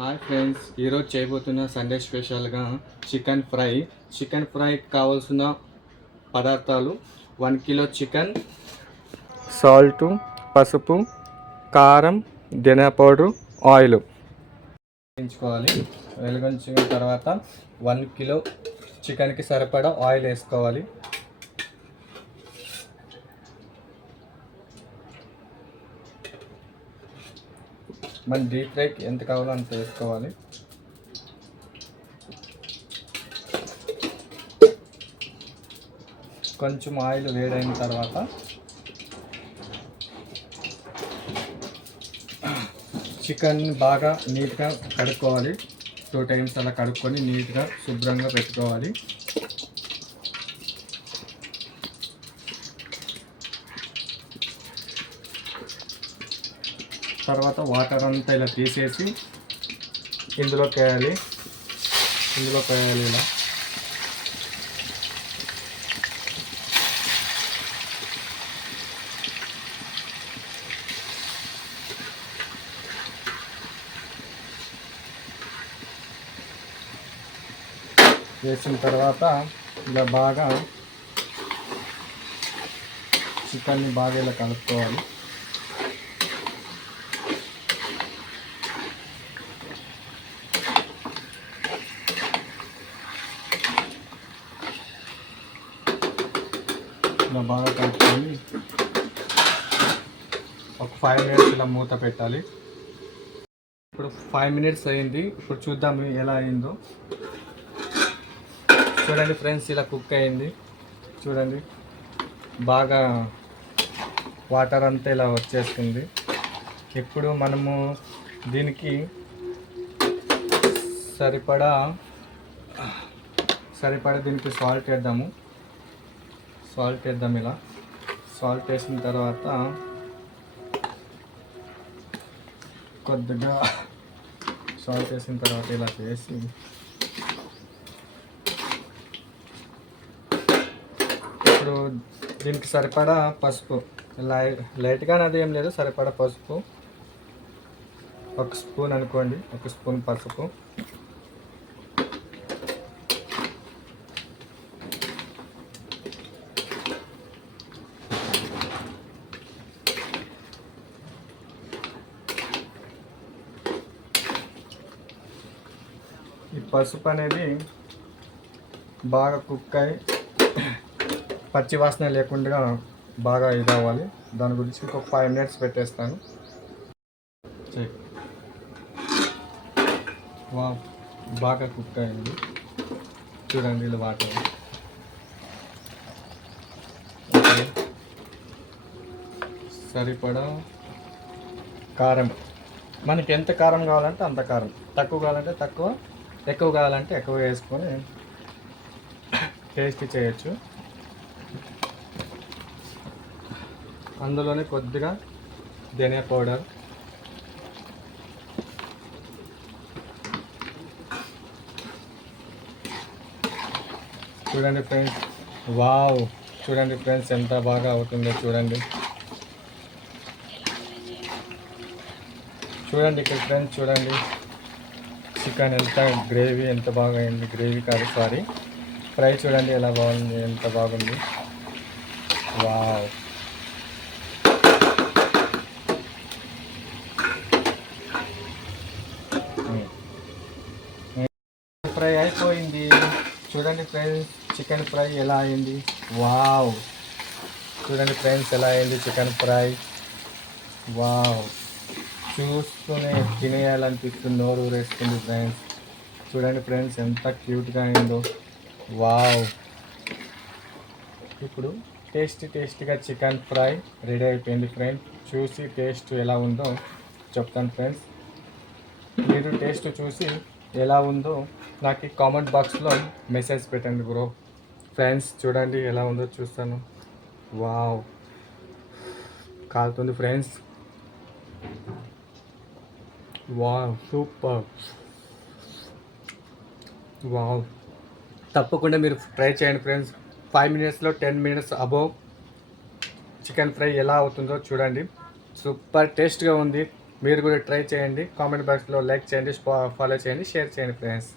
Hi friends, ఈరోజు చేయబోతున్న Sunday స్పెషల్గా చికెన్ ఫ్రైకి కావాల్సిన పదార్థాలు 1 కిలో చికెన్, సాల్ట్, పసుపు, కారం, ధనియా పౌడర్, ఆయిల్ వేయించుకోవాలి. వెలిగించిన తర్వాత 1 కిలో చికెన్కి సరిపడా ఆయిల్ వేసుకోవాలి. మన డీప్ ఫ్రైకి ఎంత కావాలో అంత వేసుకోవాలి. కొంచెం ఆయిల్ వేడైన తర్వాత చికెన్ బాగా నీట్గా కడుక్కోవాలి. 2 times అలా కడుక్కొని నీట్గా శుభ్రంగా పెట్టుకోవాలి. తర్వాత వాటర్ అంతా ఇలా తీసేసి ఇందులోకి వేయాలి. ఇలా వేసిన తర్వాత ఇలా బాగా చికెన్ని బాగా ఇలా కలుపుకోవాలి. ఇలా బాగా కలుపుకొని ఒక 5 minutes ఇలా మూత పెట్టాలి. ఇప్పుడు 5 minutes అయింది. ఇప్పుడు చూద్దాం ఎలా అయిందో. చూడండి ఫ్రెండ్స్, ఇలా కుక్ అయింది. చూడండి, బాగా వాటర్ అంతా ఇలా వచ్చేస్తుంది. ఇప్పుడు మనము దీనికి సరిపడా దీనికి సాల్ట్ వేద్దాం. ఇలా సాల్ట్ వేసిన తర్వాత కొద్దిగా ఇలా చేసి ఇప్పుడు దీనికి సరిపడా పసుపు, లైట్గా అది ఏం లేదు, సరిపడా పసుపు 1 స్పూన్ అనుకోండి. 1 స్పూన్ పసుపు, ఈ పసుపు అనేది బాగా కుక్ అయి పచ్చి వాసన లేకుండా బాగా ఇది అవ్వాలి. దాని గురించి ఒక 5 minutes పెట్టేస్తాను. బాగా కుక్ అయింది. చూడండి, ఇలా వాటర్. సరిపడా కారం, మనకి ఎంత కారం కావాలంటే అంత కారం, తక్కువ కావాలంటే తక్కువ, ఎక్కువ కావాలంటే ఎక్కువ వేసుకొని టేస్ట్ చేయొచ్చు. అందులోనే కొద్దిగా ధనియా పౌడర్, చూడండి ఫ్రెండ్స్. చూడండి ఫ్రెండ్స్, ఎంత బాగా అవుతుందో చూడండి. ఇక్కడ ఫ్రెండ్స్ చూడండి, చికెన్ గ్రేవీ ఎంత బాగా అయింది. గ్రేవీ కాదు, సారీ, ఫ్రై చూడండి ఎలా బాగుంది, ఎంత బాగుంది. ఫ్రై అయిపోయింది. చూడండి ఫ్రెండ్స్, చికెన్ ఫ్రై ఎలా అయింది. చూడండి ఫ్రెండ్స్, ఎలా అయింది చికెన్ ఫ్రై. చూస్తూనే తినేయాలనిపిస్తుంది, నోరు ఊరేస్తుంది ఫ్రెండ్స్. చూడండి ఫ్రెండ్స్, ఎంత క్యూట్గా అయిందో. ఇప్పుడు టేస్టీగా చికెన్ ఫ్రై రెడీ అయిపోయింది ఫ్రెండ్స్. చూసి టేస్ట్ ఎలా ఉందో చెప్తాను ఫ్రెండ్స్. మీరు టేస్ట్ చూసి ఎలా ఉందో నాకు కామెంట్ బాక్స్లో మెసేజ్ పెట్టండి బ్రో. ఫ్రెండ్స్ చూడండి ఎలా ఉందో చూస్తాను. కాలుతుంది ఫ్రెండ్స్. సూపర్. తప్పకుండా మీరు ట్రై చేయండి friends. 5 minutesలో 10 minutes above chicken fry ఎలా అవుతుందో చూడండి. సూపర్ టేస్ట్గా ఉంది. మీరు కూడా ట్రై చేయండి. కామెంట్ బాక్స్లో లైక్ చేయండి, ఫాలో చేయండి, షేర్ చేయండి ఫ్రెండ్స్.